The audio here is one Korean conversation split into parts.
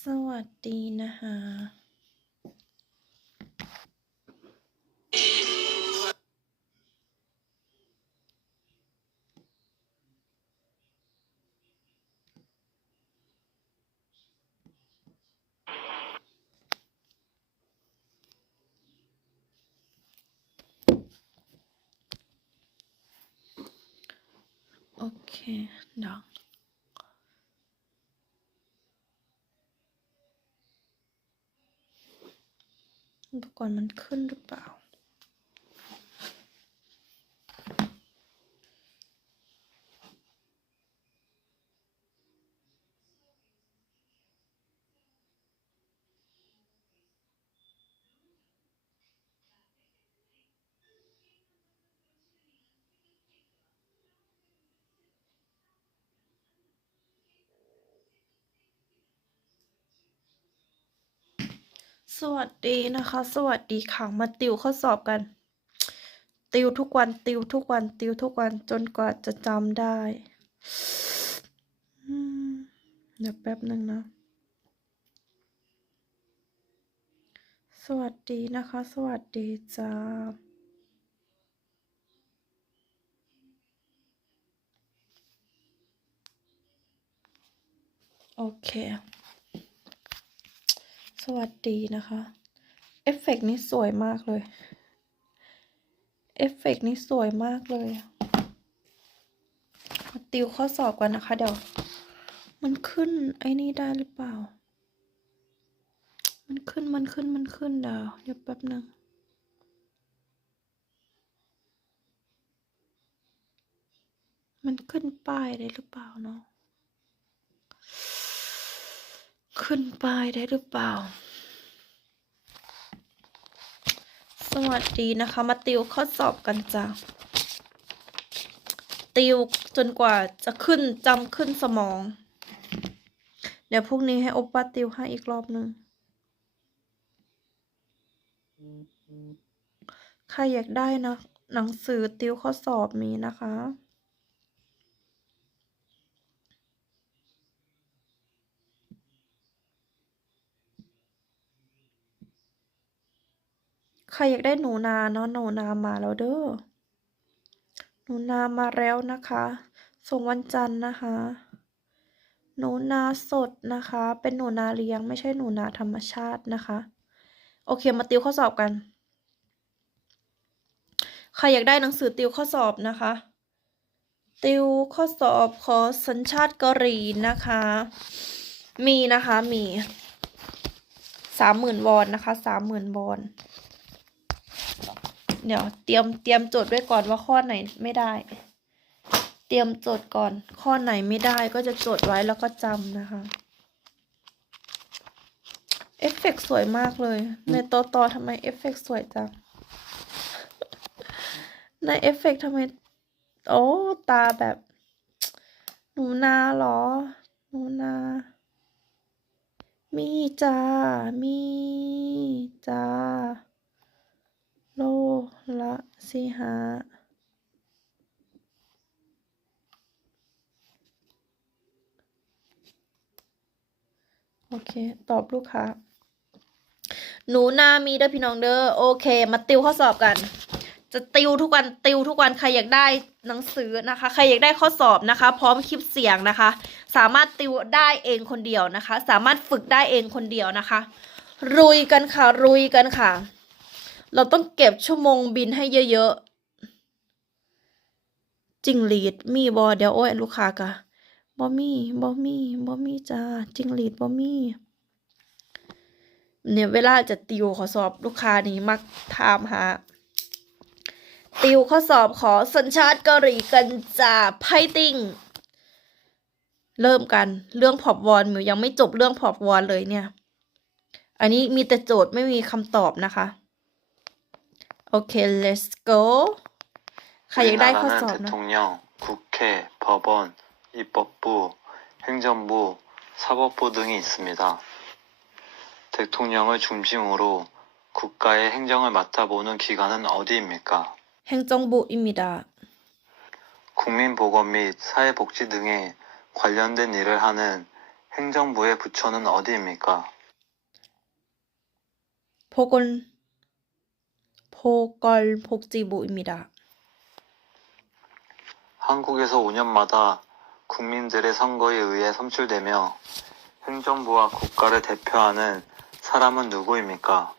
สวัสดีนะคะโอเคเดี๋ยวอุปกรณ์มันขึ้นหรือเปล่าสวัสดีนะคะสวัสดีค่ะมาติวข้อสอบกัน ติวทุกวันติวทุกวันติวทุกวันจนกว่าจะจำได้เดี๋ยวแป๊บนึงนะสวัสดีนะคะสวัสดีจ้าโอเคสวัสดีนะคะเอฟเฟกต์นี้สวยมากเลยเอฟเฟกต์นี้สวยมากเลยมาติวข้อสอบกันนะคะเดี๋ยวมันขึ้นไอ้นี่ได้หรือเปล่ามันขึ้นเดี๋ยวแป๊บนึงมันขึ้นป้ายได้หรือเปล่าเนาะขึ้นป้ายได้หรือเปล่าสวัสดีนะคะมาติวข้อสอบกันจ้ะติวจนกว่าจะขึ้นจำขึ้นสมองเดี๋ยวพรุ่งนี้ให้โอป้าติวให้อีกรอบนึงใครอยากได้นะหนังสือติวข้อสอบมีนะคะใครอยากได้หนูนาเนาะหนูนามาแล้วเด้อหนูนามาแล้วนะคะส่งวันจันทร์นะคะหนูนาสดนะคะเป็นหนูนาเลี้ยงไม่ใช่หนูนาธรรมชาตินะคะโอเคมาติวข้อสอบกันใครอยากได้หนังสือติวข้อสอบนะคะติวข้อสอบขอสัญชาติเกาหลีนะคะมีนะคะมี30,000 วอนนะคะ30,000 วอนเดี๋ยวเตรียมโจทย์ด้วยก่อนว่าข้อไหนไม่ได้เตรียมโจทย์ก่อนข้อไหนไม่ได้ก็จะจดไว้แล้วก็จำนะคะเอฟเฟกต์สวยมากเลยในต่อทำไมเอฟเฟกต์สวยจังในเอฟเฟกต์ทำไมโอ้ตาแบบหนูนาเหรอหนูนามีจ้ามีจ้าโลละสิหาโอเคตอบลูกค้าหนูนามีเด้อพี่น้องเด้อโอเคมาติวข้อสอบกันจะติวทุกวันติวทุกวันใครอยากได้หนังสือนะคะใครอยากได้ข้อสอบนะคะพร้อมคลิปเสียงนะคะสามารถติวได้เองคนเดียวนะคะสามารถฝึกได้เองคนเดียวนะคะรุยกันค่ะรุยกันค่ะเราต้องเก็บชั่วโมงบินให้เยอะๆจิงหรีดมีบอเดี๋ยวโอ้ยลูกค้ากะบ่มีจ้าจิงหรีดบ่มีเนี่ยเวลาจะติวข้อสอบลูกค้านี่มักถามหาติวข้อสอบขอสัญชาติเกาหลีกันจ้าไพติ้งเริ่มกันเรื่องพอบวอนมิวยังไม่จบเรื่องพอบวอนเลยเนี่ยอันนี้มีแต่โจทย์ไม่มีคำตอบนะคะโอเค let's go ใครอยากได้ข้อสอบนะ 대통령, 국회, 법원, 입법부, 행정부, 사법부 등이 있습니다. 대통령을 중심으로 국가의 행정을 맡아보는 기관은 어디입니까? 행정부입니다. 국민보건 및 사회복지 등에 관련된 일을 하는 행정부의 부처는 어디입니까? 보건복지부입니다. 한국에서 5년마다 국민들의 선거에 의해 선출되며 행정부와 국가를 대표하는 사람은 누구입니까?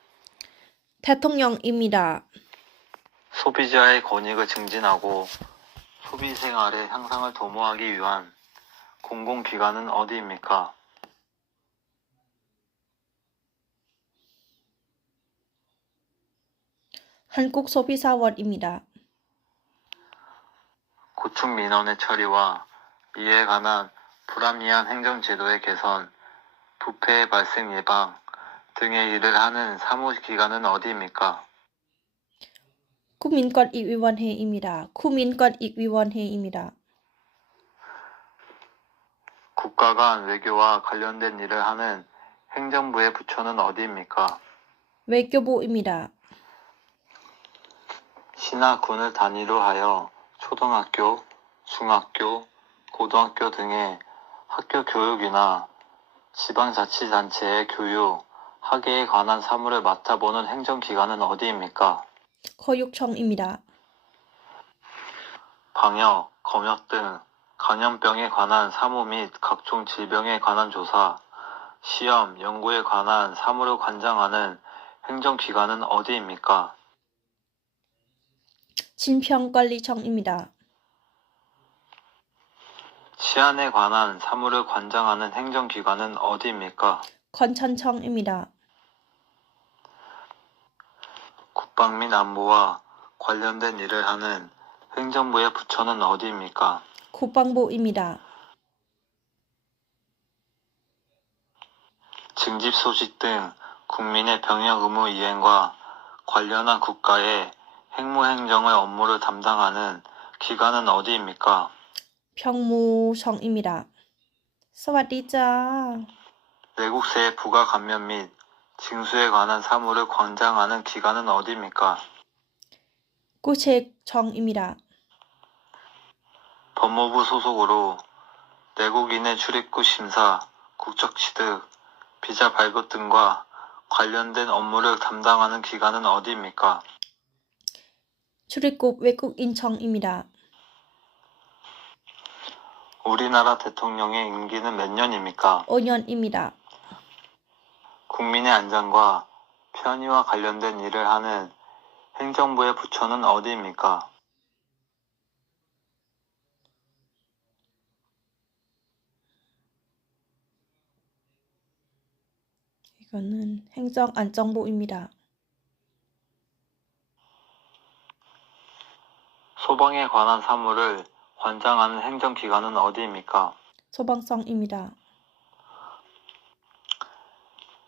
대통령입니다. 소비자의 권익을 증진하고 소비 생활의 향상을 도모하기 위한 공공기관은 어디입니까? 한국소비자원입니다. 고충 민원의 처리와 이에 관한 불합리한 행정제도의 개선, 부패의 발생 예방 등의 일을 하는 사무기관은 어디입니까? 국민권익위원회입니다. 국민권익위원회입니다. 국가 간 외교와 관련된 일을 하는 행정부의 부처는 어디입니까? 외교부입니다. 시나 군을 단위로 하여 초등학교, 중학교, 고등학교 등의 학교 교육이나 지방자치단체의 교육, 학예에 관한 사무를 맡아보는 행정기관은 어디입니까? 교육청입니다. 방역, 검역 등 감염병에 관한 사무 및 각종 질병에 관한 조사, 시험, 연구에 관한 사무를 관장하는 행정기관은 어디입니까? 질병관리청입니다. 치안에 관한 사무를 관장하는 행정기관은 어디입니까? 건천청입니다. 국방 및 안보와 관련된 일을 하는 행정부의 부처는 어디입니까? 국방부입니다. 징집 소식 등 국민의 병역 의무 이행과 관련한 국가의 행무행정의 업무를 담당하는 기관은 어디입니까? 병무청입니다. สวัสดีจ้า 외국세의 부가 감면 및 징수에 관한 사무를 관장하는 기관은 어디입니까? 구체청입니다. 법무부 소속으로 내국인의 출입국 심사, 국적 취득, 비자 발급 등과 관련된 업무를 담당하는 기관은 어디입니까? 출입국 외국인청입니다. 우리나라 대통령의 임기는 몇 년입니까? 5년입니다. 국민의 안전과 편의와 관련된 일을 하는 행정부의 부처는 어디입니까? 이거는 행정안전부입니다. 소방에 관한 사무를 관장하는 행정기관은 어디입니까? 소방청입니다.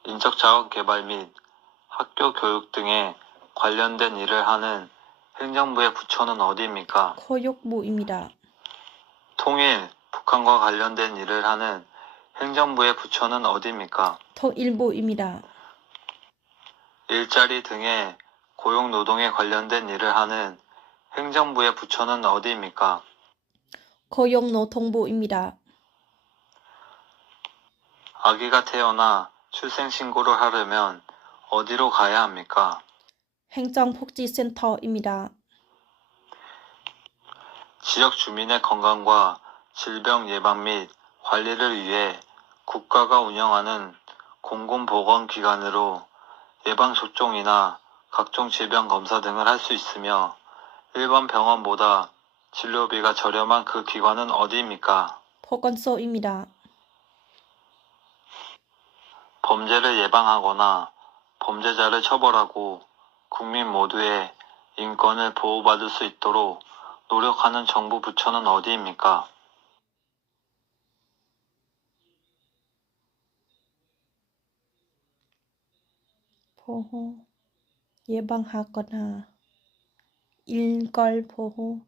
인적자원 개발 및 학교 교육 등에 관련된 일을 하는 행정부의 부처는 어디입니까? 교육부입니다. 통일, 북한과 관련된 일을 하는 행정부의 부처는 어디입니까? 통일부입니다. 일자리 등의 고용노동에 관련된 일을 하는 행정부의 부처는 어디입니까? 고용노동부입니다. 아기가 태어나 출생신고를 하려면 어디로 가야 합니까? 행정복지센터입니다. 지역 주민의 건강과 질병 예방 및 관리를 위해 국가가 운영하는 공공보건기관으로 예방접종이나 각종 질병 검사 등을 할 수 있으며 일반 병원보다 진료비가 저렴한 그 기관은 어디입니까? 보건소입니다. 범죄를 예방하거나 범죄자를 처벌하고 국민 모두의 인권을 보호받을 수 있도록 노력하는 정부 부처는 어디입니까? 보호, 예방하거나 인권 보호,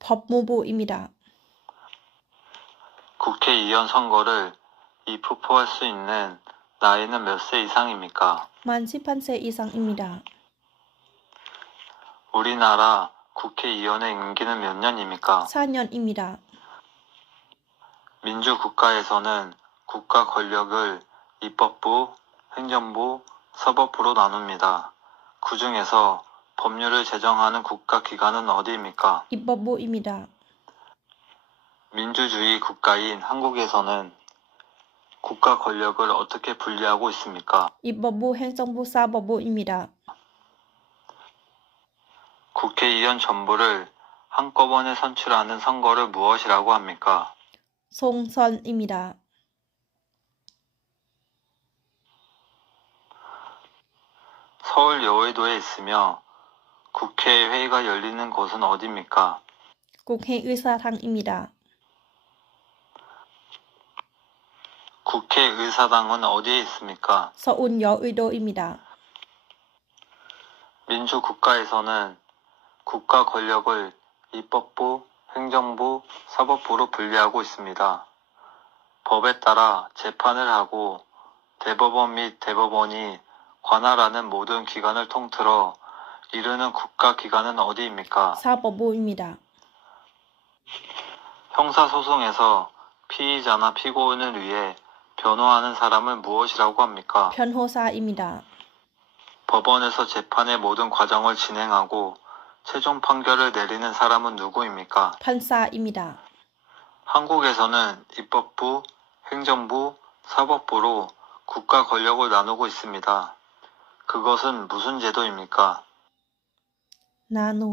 법무부입니다. 국회의원 선거를 입후보할 수 있는 나이는 몇 세 이상입니까? 만 18세 이상입니다. 우리나라 국회의원의 임기는 몇 년입니까? 4년입니다. 민주국가에서는 국가 권력을 입법부, 행정부, 사법부로 나눕니다. 그 중에서 법률을 제정하는 국가기관은 어디입니까? 입법부입니다. 민주주의 국가인 한국에서는 국가 권력을 어떻게 분리하고 있습니까? 입법부, 행정부, 사법부입니다. 국회의원 전부를 한꺼번에 선출하는 선거를 무엇이라고 합니까? 총선입니다. 서울 여의도에 있으며 국회 회의가 열리는 곳은 어디입니까? 국회의사당입니다. 국회의사당은 어디에 있습니까? 서울 여의도입니다. 민주국가에서는 국가 권력을 입법부, 행정부, 사법부로 분리하고 있습니다. 법에 따라 재판을 하고 대법원 및 대법원이 관할하는 모든 기관을 통틀어 이르는 국가기관은 어디입니까? 사법부입니다. 형사소송에서 피의자나 피고인을 위해 변호하는 사람을 무엇이라고 합니까? 변호사입니다. 법원에서 재판의 모든 과정을 진행하고 최종 판결을 내리는 사람은 누구입니까? 판사입니다. 한국에서는 입법부, 행정부, 사법부로 국가 권력을 나누고 있습니다. 그것은 무슨 제도입니까?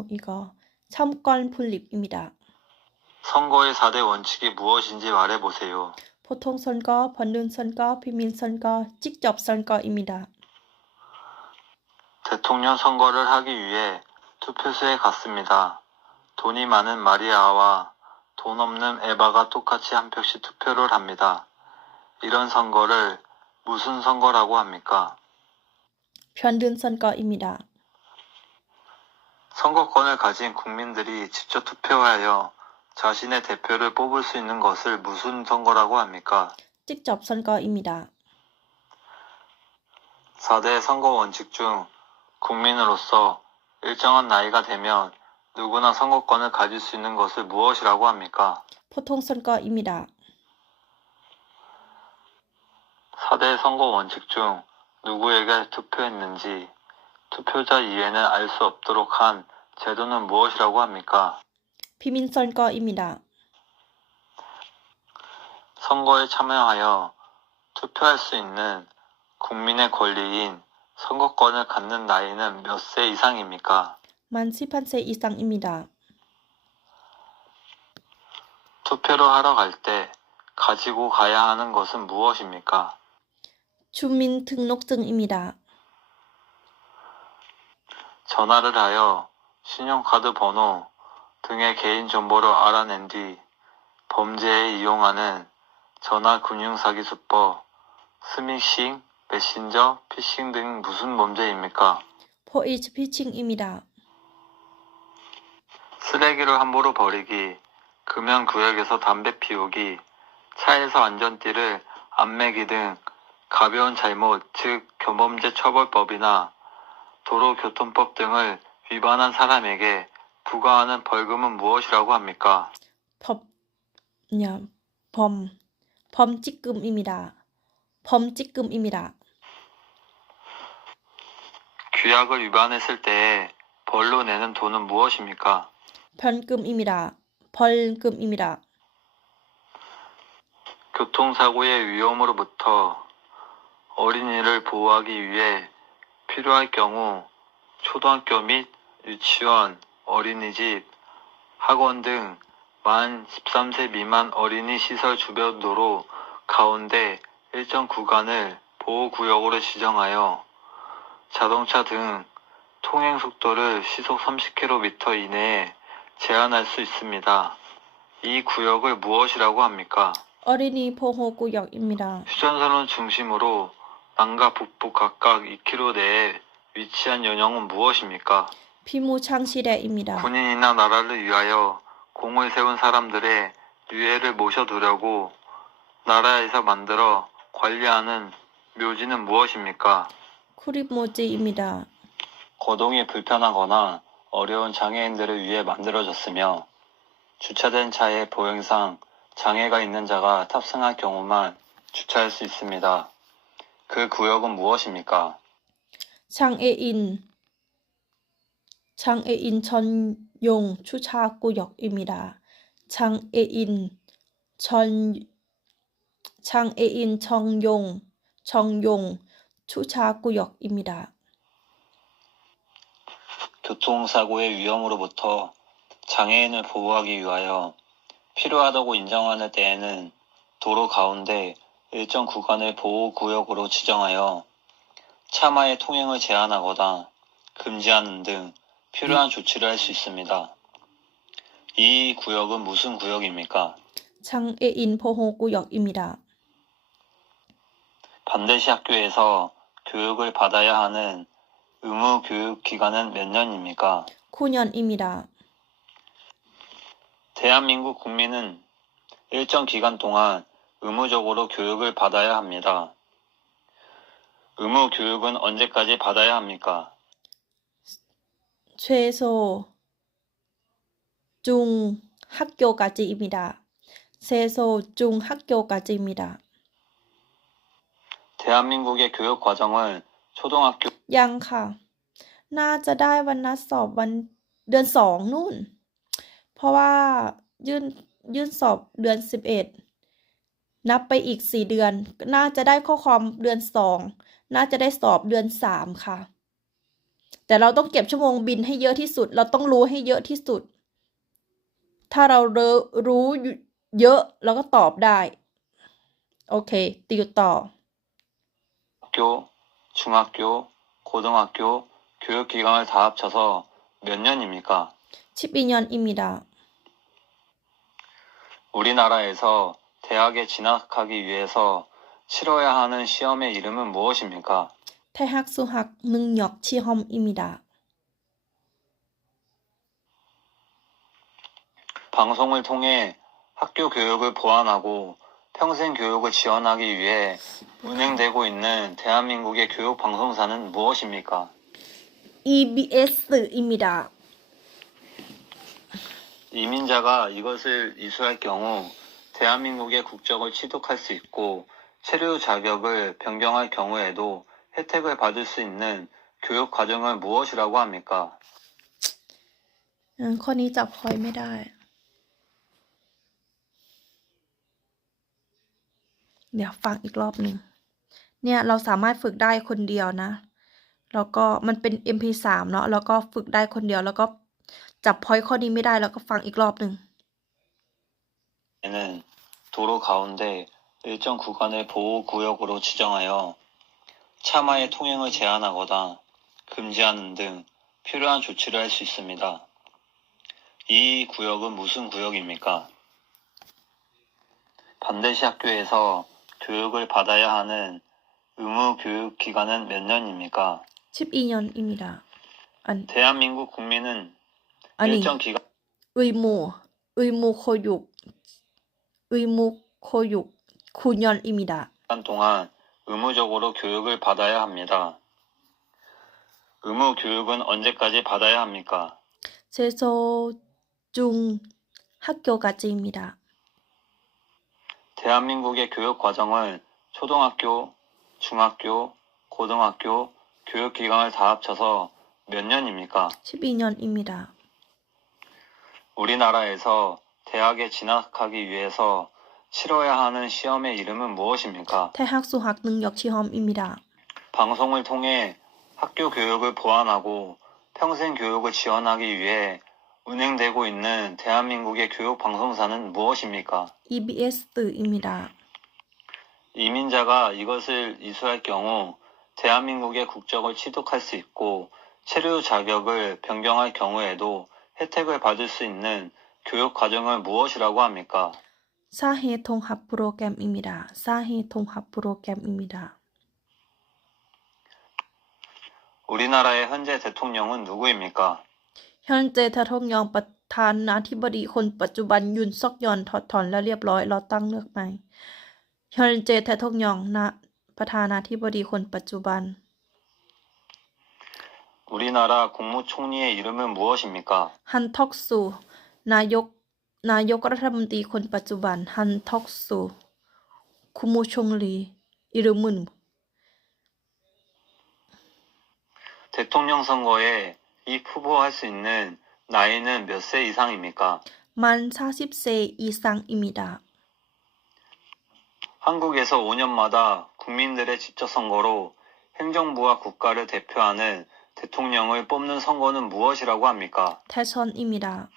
이거 참관 분립입니다. 선거의 4대 원칙이 무엇인지 말해보세요. 보통선거, 번문선거, 비밀선거, 직접선거입니다. 대통령 선거를 하기 위해 투표소에 갔습니다. 돈이 많은 마리아와 돈 없는 에바가 똑같이 한 표씩 투표를 합니다. 이런 선거를 무슨 선거라고 합니까? 편등선거입니다. 선거권을 가진 국민들이 직접 투표하여 자신의 대표를 뽑을 수 있는 것을 무슨 선거라고 합니까? 직접선거입니다. 4대 선거 원칙 중 국민으로서 일정한 나이가 되면 누구나 선거권을 가질 수 있는 것을 무엇이라고 합니까? 보통선거입니다. 4대 선거 원칙 중 누구에게 투표했는지 투표자 이해는 알 수 없도록 한 제도는 무엇이라고 합니까? 비밀선거입니다. 선거에 참여하여 투표할 수 있는 국민의 권리인 선거권을 갖는 나이는 몇 세 이상입니까? 만 18세 이상입니다. 투표를 하러 갈 때 가지고 가야 하는 것은 무엇입니까? 주민등록증입니다. 전화를 하여 신용카드 번호 등의 개인정보를 알아낸 뒤 범죄에 이용하는 전화금융사기수법, 스미싱, 메신저, 피싱 등 무슨 범죄입니까? 포이즈피칭입니다. 쓰레기를 함부로 버리기, 금연구역에서 담배 피우기, 차에서 안전띠를 안 매기 등 가벼운 잘못, 즉 교범죄 처벌법이나 도로교통법 등을 위반한 사람에게 부과하는 벌금은 무엇이라고 합니까? 범칙금입니다. 범칙금입니다. 규약을 위반했을 때에 벌로 내는 돈은 무엇입니까? 벌금입니다. 벌금입니다. 교통사고의 위험으로부터 어린이를 보호하기 위해 필요할 경우 초등학교 및 유치원, 어린이집, 학원 등 만 13세 미만 어린이 시설 주변 도로 가운데 일정 구간을 보호구역으로 지정하여 자동차 등 통행 속도를 시속 30km 이내에 제한할 수 있습니다. 이 구역을 무엇이라고 합니까? 어린이 보호구역입니다. 휴전선을 중심으로 남과 북부 각각 2km 내에 위치한 연령은 무엇입니까? 비무장시대입니다. 군인이나 나라를 위하여 공을 세운 사람들의 유해를 모셔두려고 나라에서 만들어 관리하는 묘지는 무엇입니까? 쿠리모지입니다. 거동이 불편하거나 어려운 장애인들을 위해 만들어졌으며 주차된 차의 보행상 장애가 있는 자가 탑승할 경우만 주차할 수 있습니다. 그 구역은 무엇입니까? 장애인 전용 주차구역입니다. 장애인 전용 주차구역입니다. 교통사고의 위험으로부터 장애인을 보호하기 위하여 필요하다고 인정하는 때에는 도로 가운데 일정 구간을 보호구역으로 지정하여 차마의 통행을 제한하거나 금지하는 등 필요한 조치를 할 수 있습니다. 이 구역은 무슨 구역입니까? 장애인 보호구역입니다. 반드시 학교에서 교육을 받아야 하는 의무 교육 기간은 몇 년입니까? 9년입니다. 대한민국 국민은 일정 기간 동안 의무적으로 교육을 받아야 합니다. 의무 교육은 언제까지 받아야 합니까? 최소 중학교까지입니다. 최소 중학교까지입니다. 대한민국의 교육 과정은 초등학교 ยังค่ะ น่าจะได้วันนัดสอบวันเดือน2นู่น เพราะว่ายื่นสอบเดือน11นับไปอีก4เดือน น่าจะได้ข้อความเดือน2น่าจะได้สอบเดือน3ค่ะ แต่เราต้องเก็บชั่วโมงบินให้เยอะที่สุด เราต้องรู้ให้เยอะที่สุด ถ้าเรารู้เยอะเราก็ตอบได้ โอเค ติวต่อ 학교, 중학교, 고등학교 교육 기간을 다 합쳐서 몇 년입니까? 12년입니다. 우리나라에서 대학에 진학하기 위해서 치러야 하는 시험의 이름은 무엇입니까? 대학 수학 능력 시험입니다. 방송을 통해 학교 교육을 보완하고 평생 교육을 지원하기 위해 운행되고 있는 대한민국의 교육 방송사는 무엇입니까? EBS입니다. 이민자가 이것을 이수할 경우 대한민국의 국적을 취득할 수 있고 체류 자격을 변경할 경우에도 혜택을 받을 수 있는 교육 과정을 무엇이라고 합니까? ข้อนี้จับพอยไม่ได้ เดี๋ยวฟังอีกรอบหนึ่ง เนี่ยเราสามารถฝึกได้คนเดียวนะ แล้วก็มันเป็น MP3 เนาะ แล้วก็ฝึกได้คนเดียว แล้วก็จับพอยข้อนี้ไม่ได้ แล้วก็ฟังอีกรอบหนึ่ง 는 도로 가운데 일정 구간을 보호구역으로 지정하여 차마의 통행을 제한하거나 금지하는 등 필요한 조치를 할 수 있습니다. 이 구역은 무슨 구역입니까? 반드시 학교에서 교육을 받아야 하는 의무 교육 기간은 몇 년입니까? 12년입니다. 대한민국 국민은 아니, 일정 기간 의무 교육 9년입니다. 동안 의무적으로 교육을 받아야 합니다. 의무 교육은 언제까지 받아야 합니까? 최소 중학교까지입니다. 대한민국의 교육 과정은 초등학교, 중학교, 고등학교 교육 기간을 다 합쳐서 몇 년입니까? 12년입니다. 우리나라에서 대학에 진학하기 위해서 치러야 하는 시험의 이름은 무엇입니까? 대학 수학 능력 시험입니다. 방송을 통해 학교 교육을 보완하고 평생 교육을 지원하기 위해 운행되고 있는 대한민국의 교육 방송사는 무엇입니까? EBS입니다. 이민자가 이것을 이수할 경우 대한민국의 국적을 취득할 수 있고 체류 자격을 변경할 경우에도 혜택을 받을 수 있는 교육 과정을 무엇이라고 합니까? 사회 통합 프로그램입니다. 사회 통합 프로그램입니다. 우리나라의 현재 대통령은 누구입니까? 현재 대통령 ประธานาธิบดีคนปัจจุบันยุนซอกยอนถอดถอนแล้วเรียบร้อยเราตั้งเลือกใหม่ 현재 대통령 ประธานาธิบดีคนปัจจุบัน 우리나라 국무총리의 이름은 무엇입니까? ฮันทอกซูนายกรัฐมนตรีคนปัจจุบันฮันทอกซู 국무총리 이름은 대통령 선거에 이 후보할 수 있는 나이는 몇 세 이상입니까? 만 40세 이상입니다. 한국에서 5년마다 국민들의 직접 선거로 행정부와 국가를 대표하는 대통령을 뽑는 선거는 무엇이라고 합니까? 대선입니다.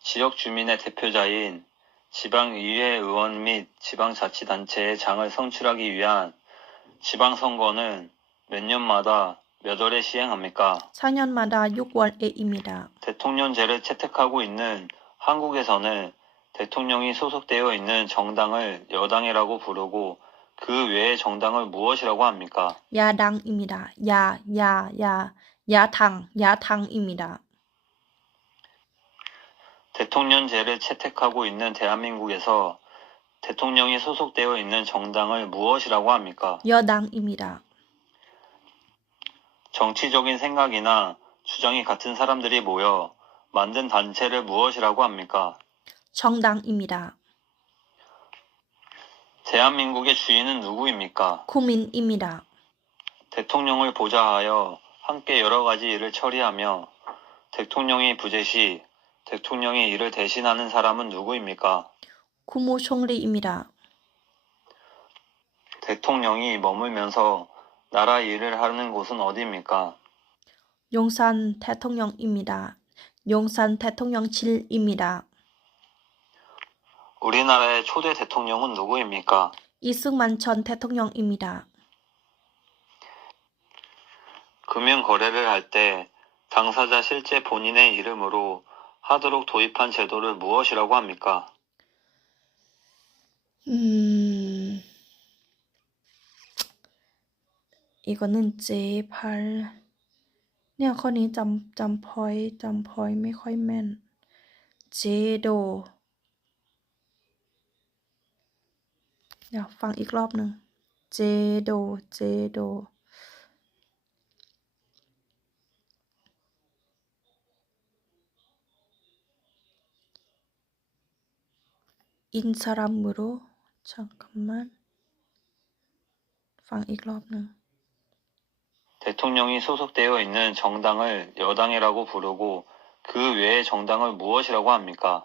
지역 주민의 대표자인 지방의회 의원 및 지방자치단체의 장을 선출하기 위한 지방선거는 몇 년마다 몇 월에 시행합니까? 4년마다 6월에입니다. 대통령제를 채택하고 있는 한국에서는 대통령이 소속되어 있는 정당을 여당이라고 부르고 그 외의 정당을 무엇이라고 합니까? 야당입니다. 야당입니다. 대통령제를 채택하고 있는 대한민국에서 대통령이 소속되어 있는 정당을 무엇이라고 합니까? 여당입니다. 정치적인 생각이나 주장이 같은 사람들이 모여 만든 단체를 무엇이라고 합니까? 정당입니다. 대한민국의 주인은 누구입니까? 국민입니다. 대통령을 보좌하여 함께 여러 가지 일을 처리하며 대통령이 부재 시 대통령의 일을 대신하는 사람은 누구입니까? 국무총리입니다. 대통령이 머물면서 나라 일을 하는 곳은 어디입니까? 용산 대통령입니다. 용산 대통령실입니다. 우리나라의 초대 대통령은 누구입니까? 이승만 전 대통령입니다. 금융 거래를 할 때 당사자 실제 본인의 이름으로 하도록 도입한 제도를 무엇이라고 합니까? 이거는 J8 เนี่ยข้อนี้จำ point ไม่ค่อยแม่น 제도 เดี๋ยวฟังอีกรอบหนึ่ง 제도 인 사람으로 잠깐만 ฟังอีกรอบหนึ่ง 대통령이 소속되어 있는 정당을 여당이라고 부르고 그 외의 정당을 무엇이라고 합니까?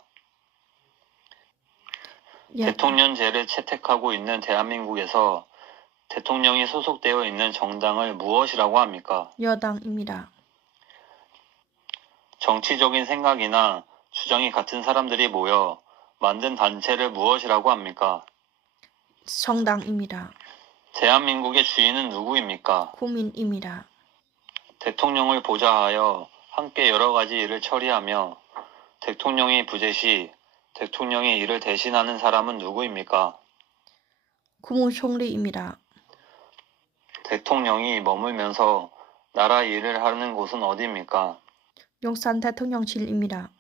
대통령제를 채택하고 있는 대한민국에서 대통령이 소속되어 있는 정당을 무엇이라고 합니까? 여당입니다. 정치적인 생각이나 주장이 같은 사람들이 모여 만든 단체를 무엇이라고 합니까? 정당입니다. 대한민국의 주인은 누구입니까? 국민입니다. 대통령을 보좌하여 함께 여러 가지 일을 처리하며 대통령이 부재 시 대통령의 일을 대신하는 사람은 누구입니까? 국무총리입니다. 대통령이 머물면서 나라 일을 하는 곳은 어디입니까? 용산 대통령실입니다.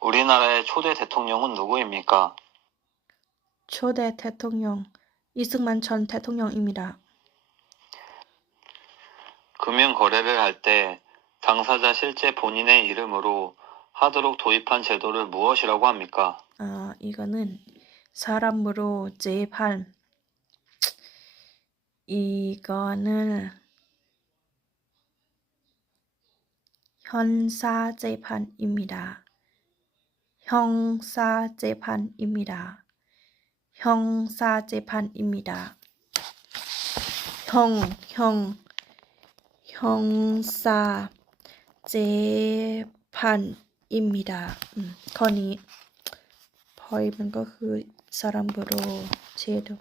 우리나라의 초대 대통령은 누구입니까? 초대 대통령 이승만 전 대통령입니다. 금융 거래를 할 때 당사자 실제 본인의 이름으로 하도록 도입한 제도를 무엇이라고 합니까? 이거는 사람으로 재판 이거는 형사재판입니다. 형사재판입니다. 형사재판입니다. 형사재판입니다. ข้อนี้ point มันก็คือ 사람으로 제도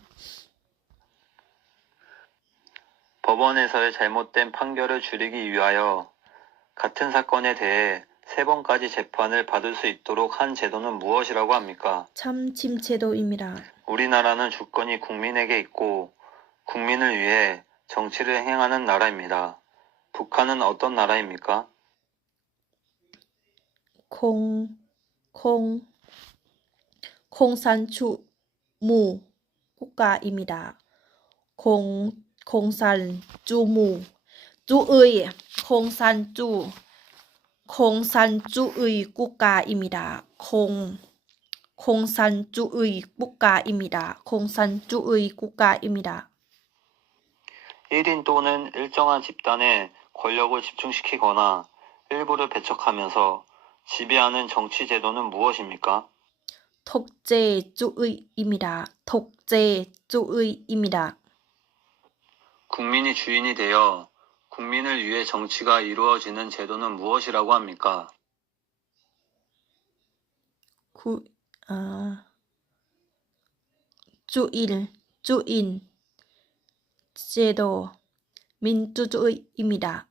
법원에서의 잘못된 판결을 줄이기 위하여 같은 사건에 대해 3번까지 재판을 받을 수 있도록 한 제도는 무엇이라고 합니까? 참침 제도입니다. 우리나라는 주권이 국민에게 있고 국민을 위해 정치를 행하는 나라입니다. 북한은 어떤 나라입니까? 공산주무 국가입니다. 공산주무 주의 공산주의 국가입니다. 공산주의 국가입니다. 공산주의 국가입니다. 1인 또는 일정한 집단의 권력을 집중시키거나 일부를 배척하면서 지배하는 정치 제도는 무엇입니까? 독재주의입니다. 독재주의입니다. 국민이 주인이 되어 국민을 위해 정치가 이루어지는 제도는 무엇이라고 합니까? 주인, 제도, 민주주의입니다.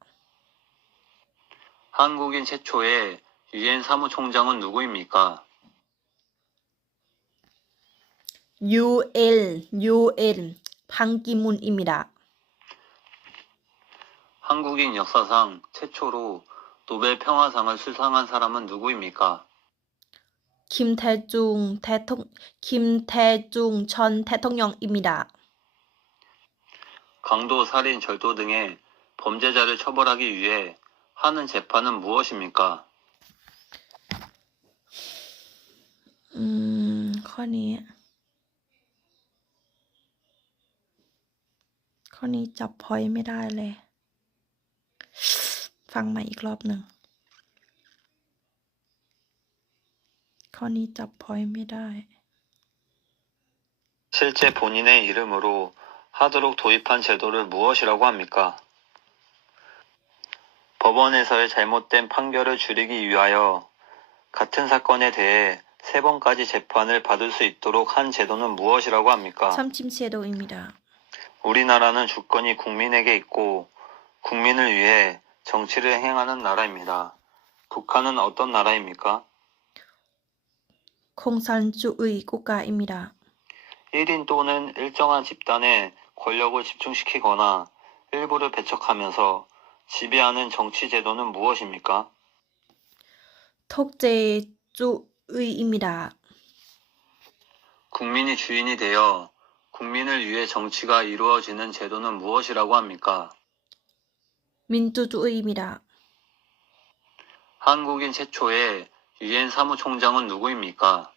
한국인 최초의 유엔 사무총장은 누구입니까? UN, 반기문입니다. 한국인 역사상 최초로 노벨 평화상을 수상한 사람은 누구입니까? 김대중 전 대통령입니다. 강도, 살인, 절도 등의 범죄자를 처벌하기 위해 하는 재판은 무엇입니까? ข้อนี้จับพอยต์ไม่ได้เลย ฟังใหม่อีกรอบหนึ่ง ข้อนี้จับพอยต์ไม่ได้ 실제 본인의 이름으로 하도록 도입한 제도를 무엇이라고 합니까? 법원에서의 잘못된 판결을 줄이기 위하여 같은 사건에 대해 3번까지 재판을 받을 수 있도록 한 제도는 무엇이라고 합니까? 참침 제도입니다. 우리나라는 주권이 국민에게 있고 국민을 위해 정치를 행하는 나라입니다. 북한은 어떤 나라입니까? 공산주의 국가입니다. 1인 또는 일정한 집단의 권력을 집중시키거나 일부를 배척하면서 지배하는 정치 제도는 무엇입니까? 독재주의입니다. 국민이 주인이 되어 국민을 위해 정치가 이루어지는 제도는 무엇이라고 합니까? 민주주의입니다. 한국인 최초의 유엔 사무총장은 누구입니까?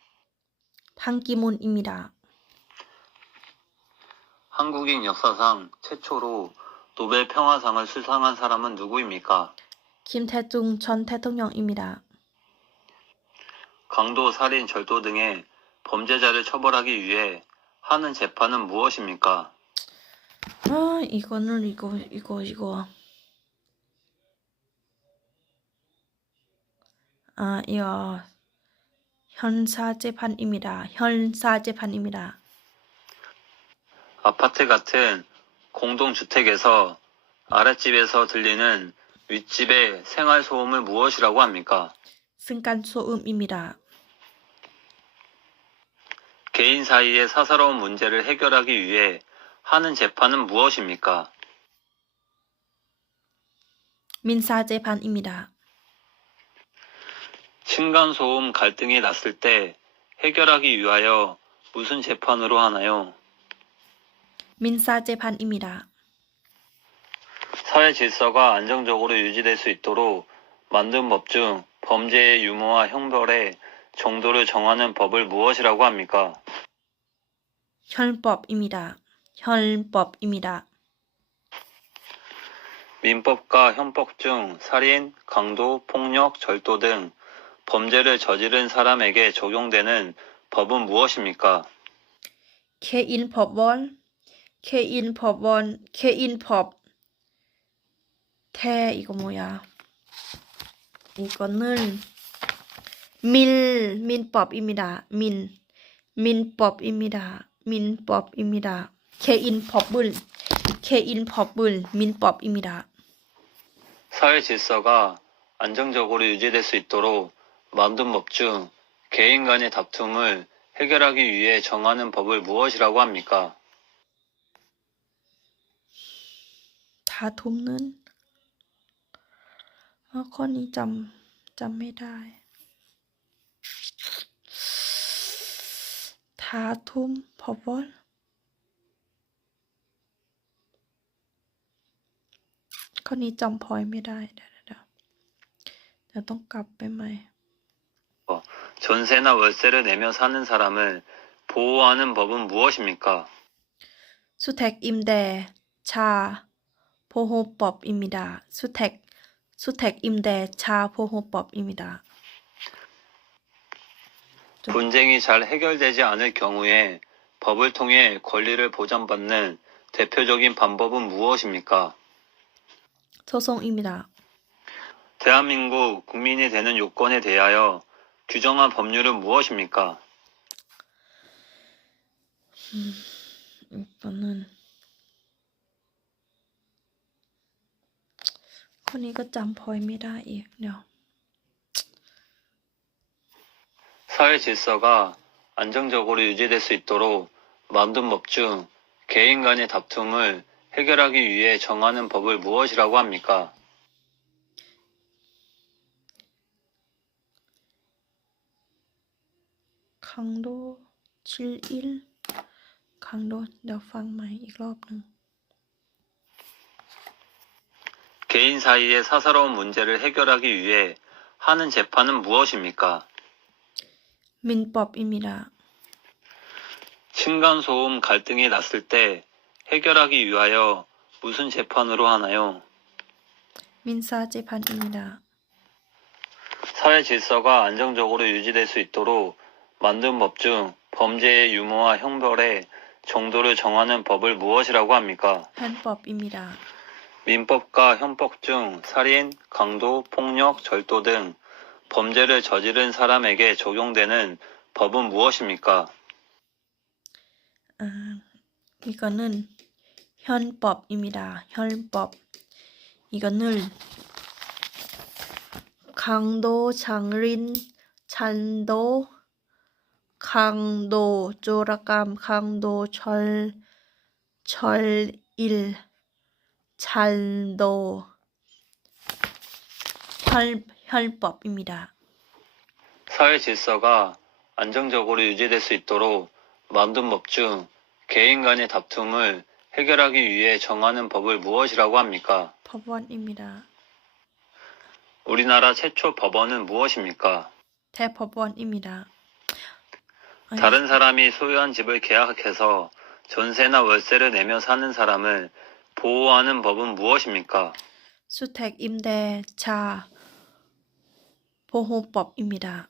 반기문입니다. 한국인 역사상 최초로 노벨 평화상을 수상한 사람은 누구입니까? 김대중 전 대통령입니다. 강도, 살인, 절도 등의 범죄자를 처벌하기 위해 하는 재판은 무엇입니까? 이거는 이거. 이거 형사재판입니다. 형사재판입니다. 아파트 같은 공동주택에서 아랫집에서 들리는 윗집의 생활소음을 무엇이라고 합니까? 승간소음입니다. 개인 사이의 사사로운 문제를 해결하기 위해 하는 재판은 무엇입니까? 민사재판입니다. 층간소음 갈등이 났을 때 해결하기 위하여 무슨 재판으로 하나요? 민사재판입니다. 사회 질서가 안정적으로 유지될 수 있도록 만든 법 중 범죄의 유무와 형벌의 정도를 정하는 법을 무엇이라고 합니까? 형법입니다. 형법입니다. 민법과 형법 중 살인, 강도, 폭력, 절도 등 범죄를 저지른 사람에게 적용되는 법은 무엇입니까? 개인법. 이거 뭐야? 이거는 민법입니다. 민법입니다. 개인법을 민법입니다. 사회 질서가 안정적으로 유지될 수 있도록 만든 법 중 개인 간의 다툼을 해결하기 위해 정하는 법을 무엇이라고 합니까? 다툼은 ข้อนี้จำไม่ได้ 다툼 법원 ข้อนี้จำพอยต์ไม่ได้เดี๋ยวต้องกลับไปใหม่ 전세나 월세를 내며 사는 사람을 보호하는 법은 무엇입니까? 주택 임대 차 보호법입니다. 주택 임대 차 보호법입니다. 분쟁이 잘 해결되지 않을 경우에 법을 통해 권리를 보장받는 대표적인 방법은 무엇입니까? 소송입니다. 대한민국 국민이 되는 요건에 대하여 규정한 법률은 무엇입니까? 이거는คนนี้ก็จำพอยไม่ได้อีกเดี๋ยว 사회 질서가 안정적으로 유지될 수 있도록 만든 법 중 개인 간의 다툼을 해결하기 위해 정하는 법을 무엇이라고 합니까? 강도 71 강도 เดี๋ยวฟังใหม่อีกรอบหนึ่ง 개인 사이의 사사로운 문제를 해결하기 위해 하는 재판은 무엇입니까? 민법입니다. 층간소음 갈등이 났을 때 해결하기 위하여 무슨 재판으로 하나요? 민사재판입니다. 사회 질서가 안정적으로 유지될 수 있도록 만든 법 중 범죄의 유무와 형벌의 정도를 정하는 법을 무엇이라고 합니까? 헌법입니다. 민법과 형법 중 살인, 강도, 폭력, 절도 등 범죄를 저지른 사람에게 적용되는 법은 무엇입니까? 이거는 헌법입니다. 헌법. 이거는 강도, 장린, 잔도, 강도, 조락감, 강도, 절일, 잔도, 헌법입니다. 사회 질서가 안정적으로 유지될 수 있도록 만든 법 중 개인 간의 다툼을 해결하기 위해 정하는 법을 무엇이라고 합니까? 법원입니다. 우리나라 최초 법원은 무엇입니까? 대법원입니다. 다른 사람이 소유한 집을 계약해서 전세나 월세를 내며 사는 사람을 보호하는 법은 무엇입니까? 주택 임대차 보호법입니다.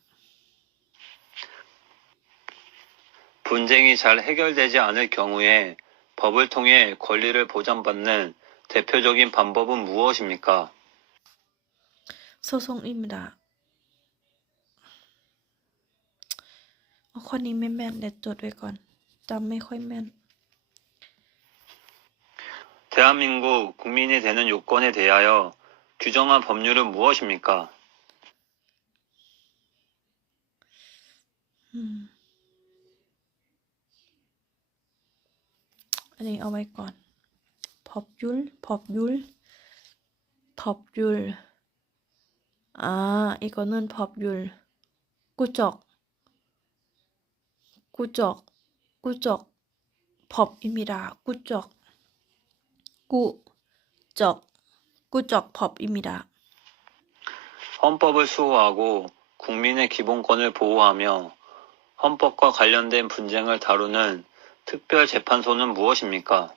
분쟁이 잘 해결되지 않을 경우에 법을 통해 권리를 보장받는 대표적인 방법은 무엇입니까? 소송입니다. ข้อนี้ไม่แม่นเดี๋ยวจดไว้ก่อนจำไม่ค่อยแม่น 대한민국 국민이 되는 요건에 대하여 규정한 법률은 무엇입니까? อันนี้เอาไว้ก่อน 법률 이거는 법률 꾸적 법입니다. 꾸적 법입니다. 헌법을 수호하고 국민의 기본권을 보호하며 헌법과 관련된 분쟁을 다루는 특별재판소는 무엇입니까?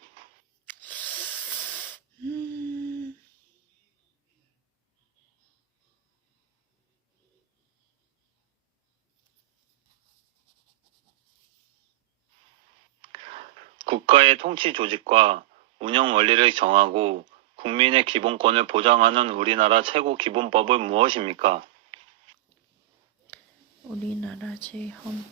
국가의 통치 조직과 운영 원리를 정하고 국민의 기본권을 보장하는 우리나라 최고 기본법은 무엇입니까? 우리나라 제헌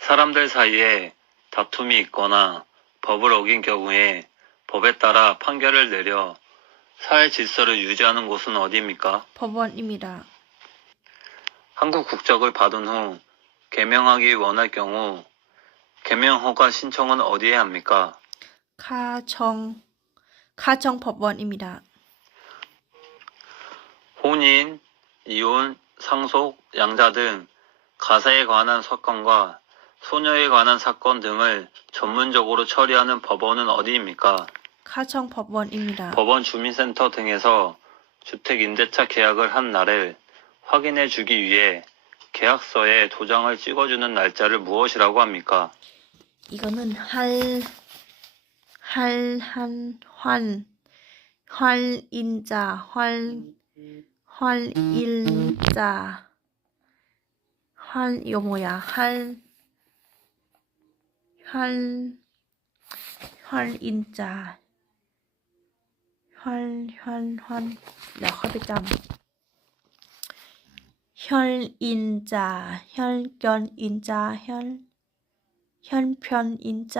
사람들 사이에 다툼이 있거나 법을 어긴 경우에 법에 따라 판결을 내려 사회 질서를 유지하는 곳은 어디입니까? 법원입니다. 한국 국적을 받은 후 개명하기 원할 경우 개명 허가 신청은 어디에 합니까? 가청 법원입니다. 혼인, 이혼, 상속, 양자 등 가사에 관한 사건과 소녀에 관한 사건 등을 전문적으로 처리하는 법원은 어디입니까? 가청 법원입니다. 법원 주민센터 등에서 주택 임대차 계약을 한 날을 확인해 주기 위해 계약서에 도장을 찍어주는 날짜를 무엇이라고 합니까? 이거는 활인자, 활일자, 이거 뭐야? 활인자,เดี๋ยวค่อยไปจำ 현인자, 현견인자, 현편인자.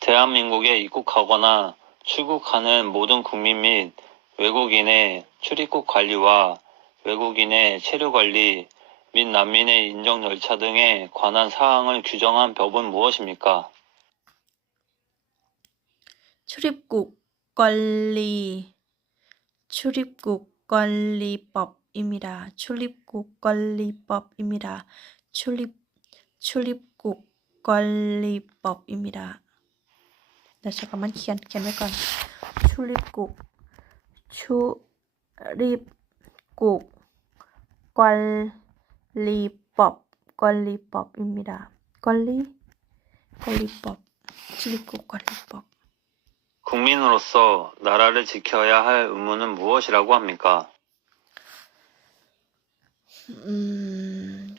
대한민국에 입국하거나 출국하는 모든 국민 및 외국인의 출입국 관리와 외국인의 체류 관리 및 난민의 인정 절차 등에 관한 사항을 규정한 법은 무엇입니까? 출입국 관리법입니다. 출입국 관리법입니다. 출입국 관리법입니다. 네, 잠깐만 เขียนไว้ก่อน 출입국 관리법입니다. 관리법 출입국 관리법. 국민으로서 나라를 지켜야 할 의무는 무엇이라고 합니까?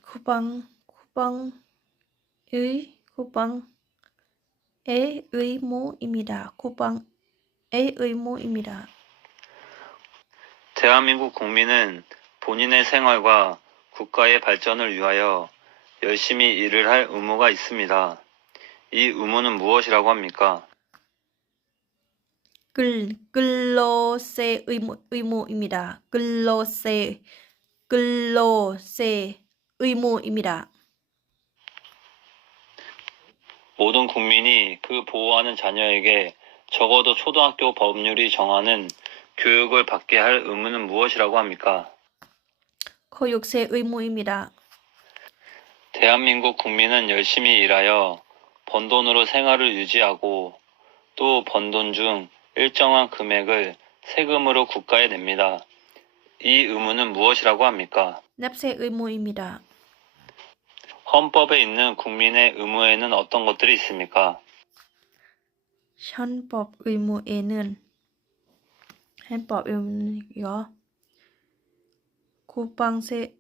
국방의 의무입니다. 국방의 의무입니다. 대한민국 국민은 본인의 생활과 국가의 발전을 위하여 열심히 일을 할 의무가 있습니다. 이 의무는 무엇이라고 합니까? 근로세 의무입니다. 근로세 의무입니다. 모든 국민이 그 보호하는 자녀에게 적어도 초등학교 법률이 정하는 교육을 받게 할 의무는 무엇이라고 합니까? 교육세 의무입니다. 대한민국 국민은 열심히 일하여 번 돈으로 생활을 유지하고 또 번 돈 중 일정한 금액을 세금으로 국가에 냅니다. 이 의무는 무엇이라고 합니까? 납세 의무입니다. 헌법에 있는 국민의 의무에는 어떤 것들이 있습니까? 헌법 의무에는 이거 국방의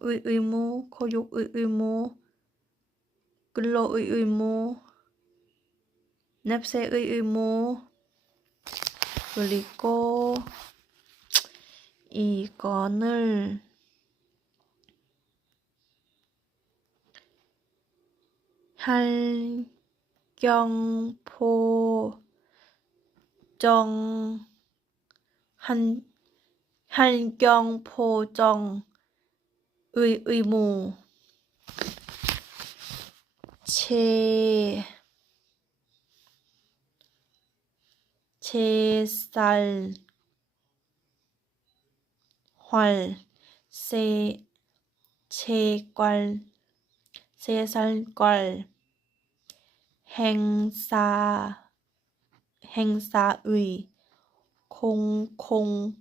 의무, 교육의 의무, 근로의 의무, 납세의 의무, 그리고 이거는 환경포정의 의무, 세살괄 행사의 공공복리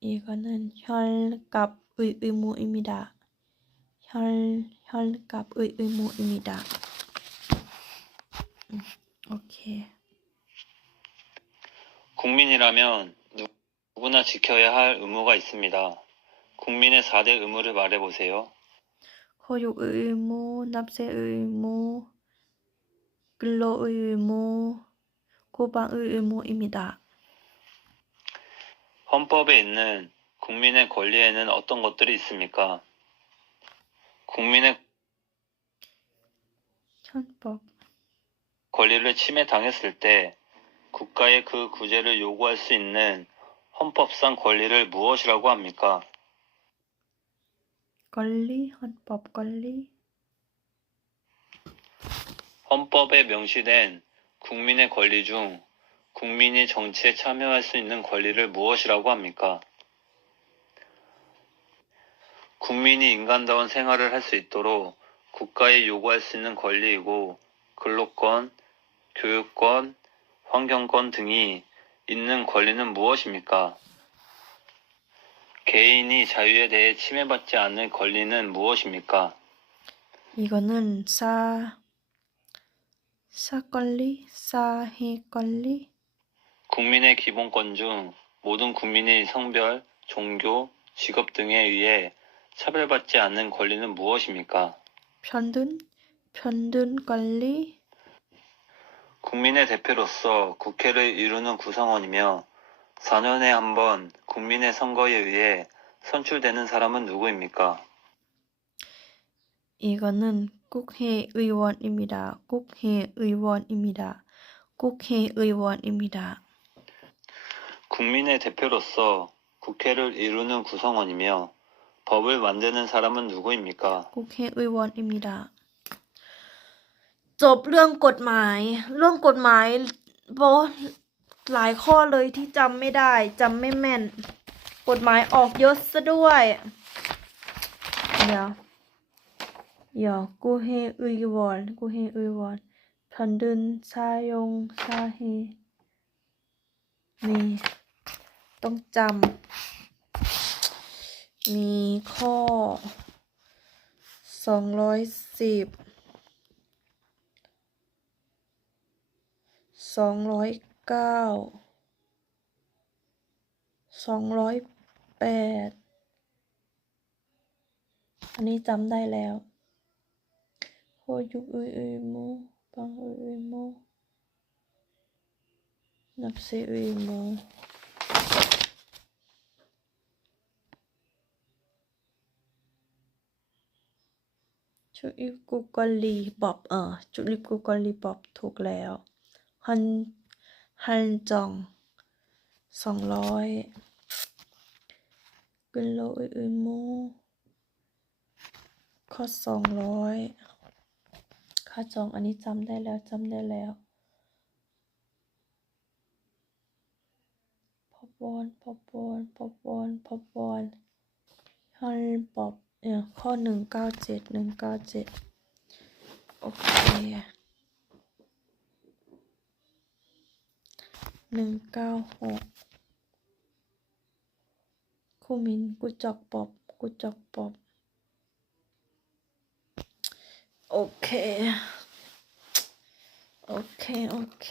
이거는 혈갑의 의무입니다. 혈갑의 의무입니다. 오케이. 국민이라면 누구나 지켜야 할 의무가 있습니다. 국민의 4대 의무를 말해보세요. 교육의 의무, 납세의 의무, 근로의 의무, 국방의 의무입니다. 헌법에 있는 국민의 권리에는 어떤 것들이 있습니까? 국민의 헌법 권리를 침해당했을 때 국가에 그 구제를 요구할 수 있는 헌법상 권리를 무엇이라고 합니까? 헌법 권리, 헌법에 명시된 국민의 권리 중 국민이 정치에 참여할 수 있는 권리를 무엇이라고 합니까? 국민이 인간다운 생활을 할 수 있도록 국가에 요구할 수 있는 권리이고 근로권, 교육권, 환경권 등이 있는 권리는 무엇입니까? 개인이 자유에 대해 침해받지 않을 권리는 무엇입니까? 이거는 사권리, 사회권리. 국민의 기본권 중 모든 국민이 성별, 종교, 직업 등에 의해 차별받지 않는 권리는 무엇입니까? 편둔권리. 국민의 대표로서 국회를 이루는 구성원이며 4년에 한 번 국민의 선거에 의해 선출되는 사람은 누구입니까? 이거는 국회의원입니다. 국회의원입니다. 국회의원입니다. 국민의 대표로서 국회를 이루는 구성원이며 법을 만드는 사람은 누구입니까? 국회의원입니다. จบเรื่องกฎหมายเพราะหลายข้อเลยที่จำไม่ได้จำไม่แม่นกฎหมายออกเยอะซะด้วย국회의원 편든 사용 사해นี่ต้องจำมีข้อ210 209 208อันนี้จำได้แล้วโหยุกโมปังโมนับเซโมจุลิปกุกลีบอบจุลิปกุกลีบอบถูกแล้วฮันจอง200กุนโลโมข้อ200ค่าจองอันนี้จำได้แล้วพอบอนฮันปอบข้อ197โอเค196คู่มินกุจอกปอบโอเค